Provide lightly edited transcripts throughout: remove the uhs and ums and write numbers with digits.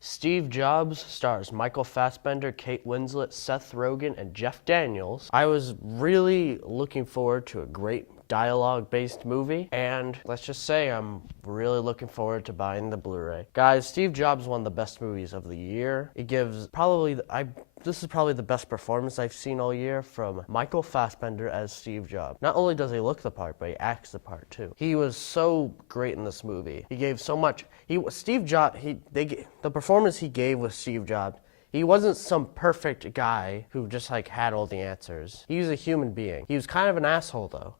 Steve Jobs stars Michael Fassbender, Kate Winslet, Seth Rogen, and Jeff Daniels. I was really looking forward to a great dialogue-based movie, and let's just say I'm really looking forward to buying the Blu-ray. Guys, Steve Jobs is one of the best movies of the year. It gives this is probably the best performance I've seen all year from Michael Fassbender as Steve Jobs. Not only does he look the part, but he acts the part too. He was so great in this movie. He gave so much. The performance he gave with Steve Jobs, he wasn't some perfect guy who just like had all the answers. He was a human being. He was kind of an asshole though.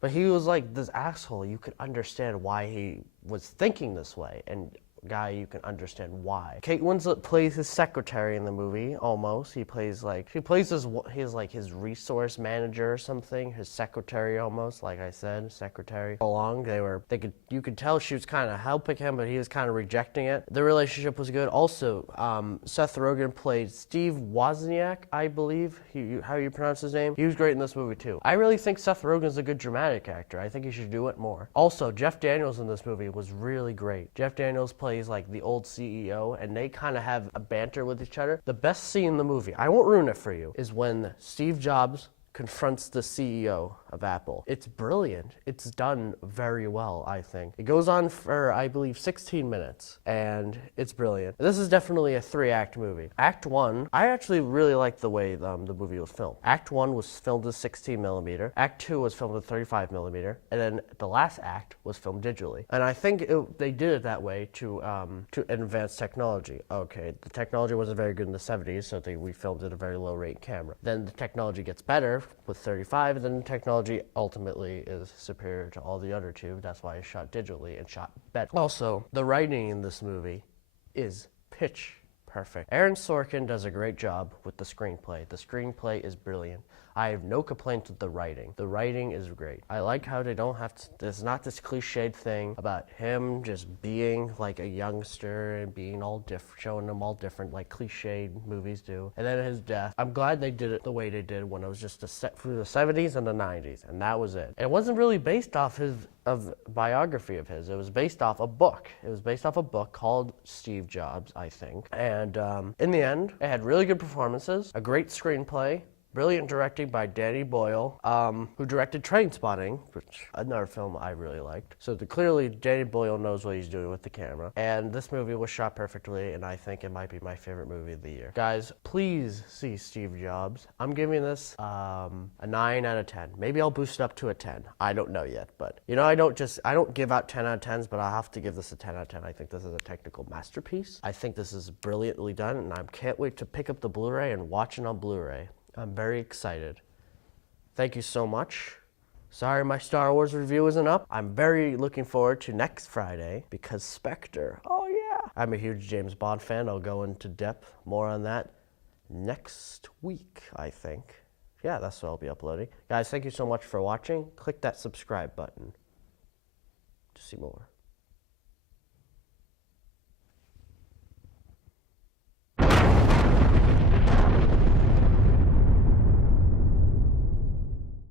But he was like this asshole. You could understand why he was thinking this way, and guy you can understand why. Kate Winslet plays his secretary in the movie, almost. She plays his resource manager or something, his secretary almost, like I said, secretary. Along, you could tell she was kind of helping him, but he was kind of rejecting it. The relationship was good. Also, Seth Rogen played Steve Wozniak, I believe, how you pronounce his name. He was great in this movie too. I really think Seth Rogen's a good dramatic actor. I think he should do it more. Also, Jeff Daniels in this movie was really great. Jeff Daniels plays like the old CEO, and they kind of have a banter with each other. The best scene in the movie, I won't ruin it for you, is when Steve Jobs confronts the CEO of Apple. It's brilliant. It's done very well, I think. It goes on for, I believe, 16 minutes, and it's brilliant. This is definitely a 3-act movie. Act 1, I actually really like the way the movie was filmed. Act 1 was filmed with 16mm. Act 2 was filmed with 35mm, and then the last act was filmed digitally. And I think they did it that way to advance technology. Okay, the technology wasn't very good in the 70s, so we filmed at a very low rate camera. Then the technology gets better with 35, and then the technology ultimately is superior to all the other two. That's why it's shot digitally and shot better. Also, the writing in this movie is pitch perfect. Aaron Sorkin does a great job with the screenplay. The screenplay is brilliant. I have no complaints with the writing. The writing is great. I like how they don't have to, there's not this cliched thing about him just being like a youngster and being all different, showing them all different like cliched movies do. And then his death. I'm glad they did it the way they did when it was just through the 70s and the 90s, and that was it. It wasn't really based off of biography of his. It was based off a book. It was based off a book called Steve Jobs, I think. And in the end, it had really good performances, a great screenplay, brilliant directing by Danny Boyle, who directed Trainspotting, which another film I really liked. So clearly, Danny Boyle knows what he's doing with the camera. And this movie was shot perfectly, and I think it might be my favorite movie of the year. Guys, please see Steve Jobs. I'm giving this a 9 out of 10. Maybe I'll boost it up to a 10. I don't know yet, but you know, I don't give out 10 out of 10s, but I have to give this a 10 out of 10. I think this is a technical masterpiece. I think this is brilliantly done, and I can't wait to pick up the Blu-ray and watch it on Blu-ray. I'm very excited. Thank you so much. Sorry my Star Wars review isn't up. I'm very looking forward to next Friday because Spectre. Oh yeah. I'm a huge James Bond fan. I'll go into depth more on that next week, I think. Yeah, that's what I'll be uploading. Guys, thank you so much for watching. Click that subscribe button to see more.